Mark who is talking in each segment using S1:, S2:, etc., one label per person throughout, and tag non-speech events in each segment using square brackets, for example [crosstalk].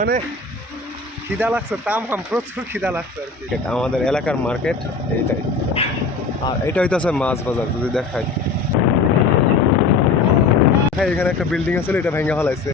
S1: মানে খিদা লাগছে তাম হাম প্রচুর খিদা লাগছে আর কি। আমাদের এলাকার মার্কেট এইটাই। আর এটা হইতেছে মাছ বাজার যদি দেখাই। এখানে একটা বিল্ডিং আছে এটা ভেঙে ফেলাইছে।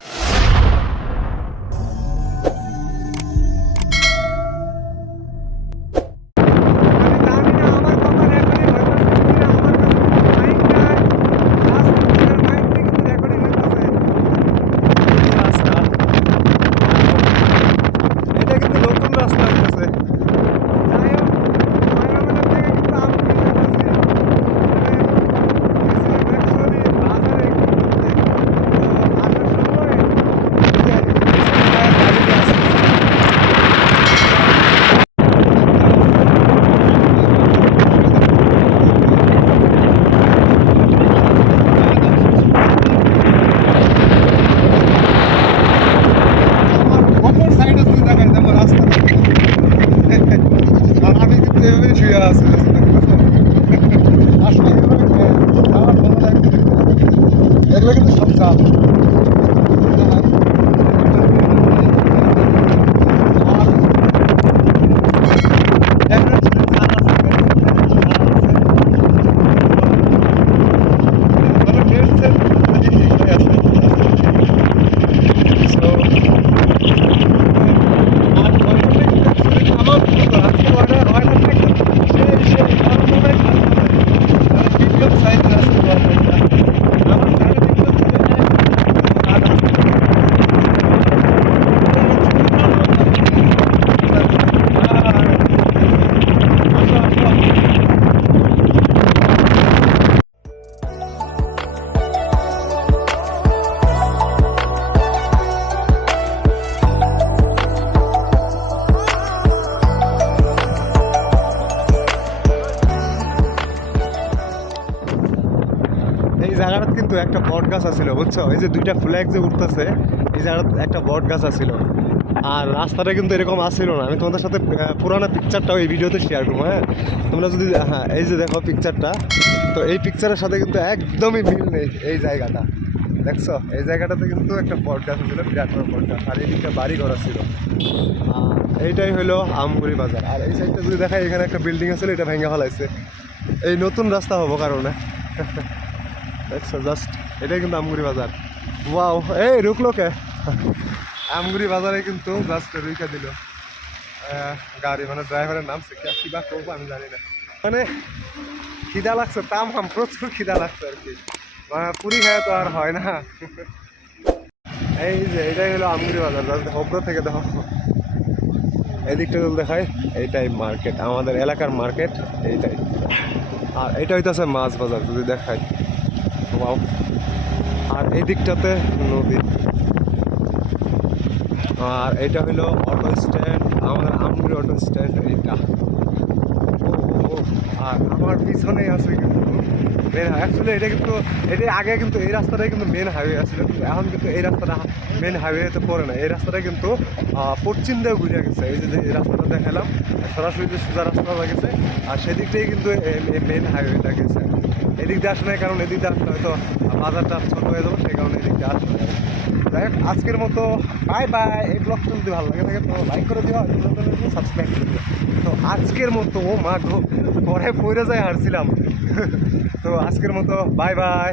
S1: কিন্তু একটা বট গাছ আছিল, বুঝছ? এই যে দুইটা ফ্ল্যাগ যে উঠতেছে, এই জায়গাটা একটা বট গাছ আছিল। আর রাস্তাটা কিন্তু এরকম আসছিল না। আমি তোমাদের সাথে পুরানো পিকচারটাও এই ভিডিওতে শেয়ার করব হ্যাঁ? তোমরা যদি হ্যাঁ এই যে দেখো পিকচারটা তো এই পিকচারের সাথে কিন্তু একদমই মিল নেই এই জায়গাটা। দেখছ? এই জায়গাটাতে কিন্তু একটা বট গাছ ছিল বিরাট বড় বট গাছ। আর এইদিকে বাড়ি ঘর ছিল এইটাই হলো আমগুড়ি বাজার। আর এই সাইডটা যদি দেখায় এখানে একটা বিল্ডিং আছে, এটা ভেঙে ফেলাইছে। এই নতুন রাস্তা হব কারণে। [laughs] জাস্ট এটাই কিন্তু আমগুড়ি বাজার। ওয়াও এই রুকলো কে? আমগুড়ি বাজারে কিন্তু জাস্ট রুইকা দিল। গাড়ি মানে ড্রাইভারের নাম সে কিবা করব আমি জানি না। মানে খিদা লাগছে, তাম হাম, প্রচুর খিদা লাগছে আর কি। মানে পুরি খায় তো আর হয় না। এই যে, এটাই হলো আমগুড়ি বাজার অগ্র থেকে দেখো এদিকটা যদি দেখাই, এইটাই মার্কেট আমাদের এলাকার মার্কেট এইটাই। আর এটা হইতেছে মাছ বাজার, যদি দেখাই। ওয়াও আর এই দিকটাতে নদী। আর এটা হলো অটো স্ট্যান্ড আমাদের আমগুড়ি অটো স্ট্যান্ড এইটা। আর আমার পিছনেই আছে কিন্তু মেন অ্যাকচুয়ালি এটা কিন্তু, এটা আগে কিন্তু এই রাস্তাটাই কিন্তু মেন হাইওয়ে আসলে। কিন্তু এখন কিন্তু এই রাস্তাটা মেন হাইওয়েতে পড়ে না। এই রাস্তাটা কিন্তু পশ্চিম দিয়ে ঘুরে গেছে। এই যে এই রাস্তাটা দেখালাম, সরাসরি যে সোজা রাস্তাটা গেছে আর সেদিকটাই কিন্তু মেন হাইওয়েটা গেছে। এদিক দিয়ে আসে না কারণ এদিক দিয়ে আসলে হয়তো বাজারটা ছোট হয়ে যাব, সেই কারণে এদিক দিয়ে আসলে। যাই হোক, আজকের মতো বাই বাই এই ব্লগটা যদি ভালো লাগে থাকে তো লাইক করে দিও সাবস্ক্রাইব করে দিও। তো আজকের মতো, ও মা গো পরে পড়ে যায় হারছিলাম। [laughs] তো আজকের মতো বাই বাই